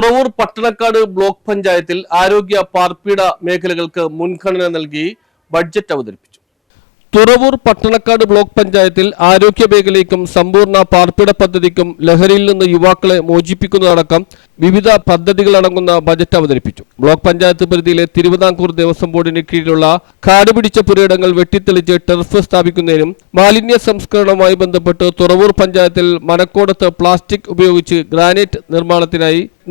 Thuravoor Pattanakkad block പഞ്ചായത്തിൽ ആരോഗ്യ പാർപ്പിട മേഖലകൾക്ക് മുൻഗണന നൽകി ബഡ്ജറ്റ് അവതരിപ്പിച്ചു. തുറവൂർ പട്ടണക്കാട് ബ്ലോക്ക് പഞ്ചായത്തിൽ ആരോഗ്യ മേഖലയ്ക്കും സമ്പൂർണ്ണ പാർപ്പിട പദ്ധതിക്കും ലഹരിയിൽ നിന്ന് യുവാക്കളെ മോചിപ്പിക്കുന്നതടക്കം വിവിധ പദ്ധതികളടങ്ങുന്ന ബജറ്റ് അവതരിപ്പിച്ചു. ബ്ലോക്ക് പഞ്ചായത്ത് പരിധിയിലെ തിരുവിതാംകൂർ ദേവസ്വം ബോർഡിന് കീഴിലുള്ള കാടുപിടിച്ച പുരയിടങ്ങൾ വെട്ടിത്തെളിച്ച് ടെർഫ് സ്ഥാപിക്കുന്നതിനും മാലിന്യ സംസ്കരണവുമായി ബന്ധപ്പെട്ട് തുറവൂർ പഞ്ചായത്തിൽ മനക്കോടത്ത് പ്ലാസ്റ്റിക് ഉപയോഗിച്ച് ഗ്രാനൈറ്റ്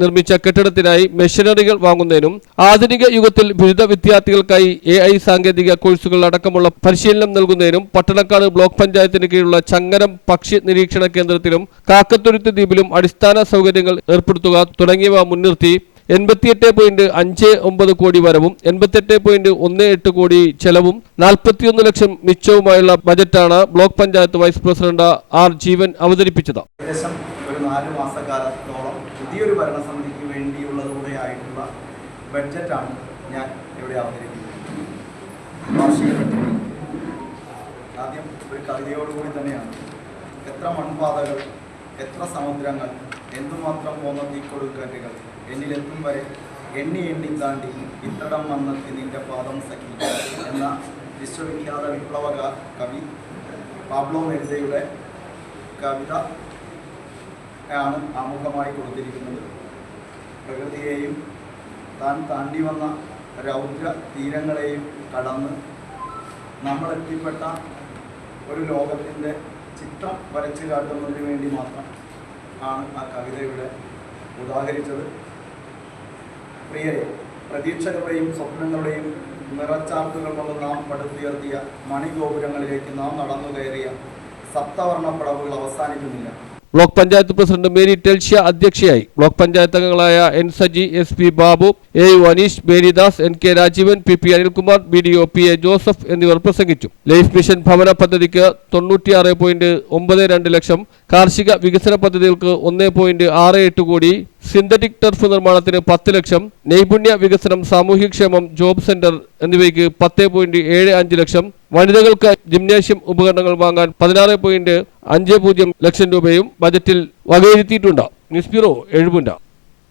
നിർമ്മിച്ച കെട്ടിടത്തിനായി മെഷീനറികൾ വാങ്ങുന്നതിനും ആധുനിക യുഗത്തിൽ ബിരുദ വിദ്യാർത്ഥികൾക്കായി AI സാങ്കേതിക കോഴ്സുകൾ അടക്കമുള്ള പരിശീലനം നൽകുന്നതിനും പട്ടണക്കാട് ബ്ലോക്ക് പഞ്ചായത്തിന് കീഴിലുള്ള ചങ്ങരം പക്ഷി നിരീക്ഷണ കേന്ദ്രത്തിലും കാക്കത്തുരുത്ത് ദ്വീപിലും അടിസ്ഥാന സൗകര്യങ്ങൾ ഏർപ്പെടുത്തുക തുടങ്ങിയവ മുൻനിർത്തി 88.59 കോടി വരവും 88.18 കോടി ചെലവും 41 ലക്ഷം മിച്ചവുമായുള്ള ബജറ്റാണ് block panchayat vice president R. Jeevan അവതരിപ്പിച്ചത്. ഒരു 4 മാസക്കാലത്തോളം പുതിയൊരു ഭരണസമിതിക്ക് വേണ്ടിയുള്ളതുകൂടെ ആയിട്ടുള്ള ബഡ്ജറ്റാണ് ഞാൻ ഇവിടെ അവതരിപ്പിക്കുന്നത്. വാർഷിക ബഡ്ജറ്റ് ആദ്യം ഒരു കവിതയോടുകൂടി തന്നെയാണ്. എത്ര മൺപാതകൾ, എത്ര സമുദ്രങ്ങൾ, എന്തുമാത്രം പോന്ന തീക്കൊടുക്കാറ്റുകൾ എന്നിലെത്തും വരെ എണ്ണി എണ്ണി താണ്ടി ഇത്തടം വന്നെത്തി നിന്റെ പാദം സഖി എന്ന വിശ്വവിഖ്യാത വിപ്ലവ കവി പാബ്ലോ നെരുദയുടെ കവിത ആണ് ആമുഖമായി കൊടുത്തിരിക്കുന്നത്. പ്രകൃതിയെയും താൻ താണ്ടി വന്ന രൗദ്ര തീരങ്ങളെയും കടന്ന് നമ്മൾ എത്തിപ്പെട്ട ഒരു ലോകത്തിൻ്റെ ചിത്രം വരച്ചു കാട്ടുന്നതിന് വേണ്ടി മാത്രം ആണ് ആ കവിതയുടെ ഉദാഹരിച്ചത്. പ്രിയരെ, പ്രതീക്ഷകളുടെയും സ്വപ്നങ്ങളുടെയും നിറച്ചാർത്തുകൾ കൊണ്ട് നാം പടുത്തുയർത്തിയ മണിഗോപുരങ്ങളിലേക്ക് നാം നടന്നു കയറിയ സപ്തവർണ്ണ പടവുകൾ അവസാനിക്കുന്നില്ല. ബ്ലോക്ക് പഞ്ചായത്ത് പ്രസിഡന്റ് മേരി ടെൽഷ്യ അധ്യക്ഷയായി. ബ്ലോക്ക് പഞ്ചായത്ത് അംഗങ്ങളായ N. Saji, SP. Babu, A. Aneesh, Marydas, NK Rajeevan, PP. Anilkumar, BDO PA Joseph എന്നിവർ പ്രസംഗിച്ചു. ലൈഫ് മിഷൻ ഭവന പദ്ധതിക്ക് 96.92 ലക്ഷം, കാർഷിക വികസന പദ്ധതികൾക്ക് 1.68 കോടി, സിന്തറ്റിക് ടർഫ് നിർമ്മാണത്തിന് 10 ലക്ഷം, നൈപുണ്യ വികസനം, സാമൂഹ്യക്ഷേമം, ജോബ് സെന്റർ എന്നിവയ്ക്ക് 10.75 ലക്ഷം, വനിതകൾക്ക് ജിംനേഷ്യം ഉപകരണങ്ങൾ വാങ്ങാൻ 16.50 ലക്ഷം രൂപയും ബജറ്റിൽ വകയിരുത്തിയിട്ടുണ്ട്. News bureau, Ezhupunna.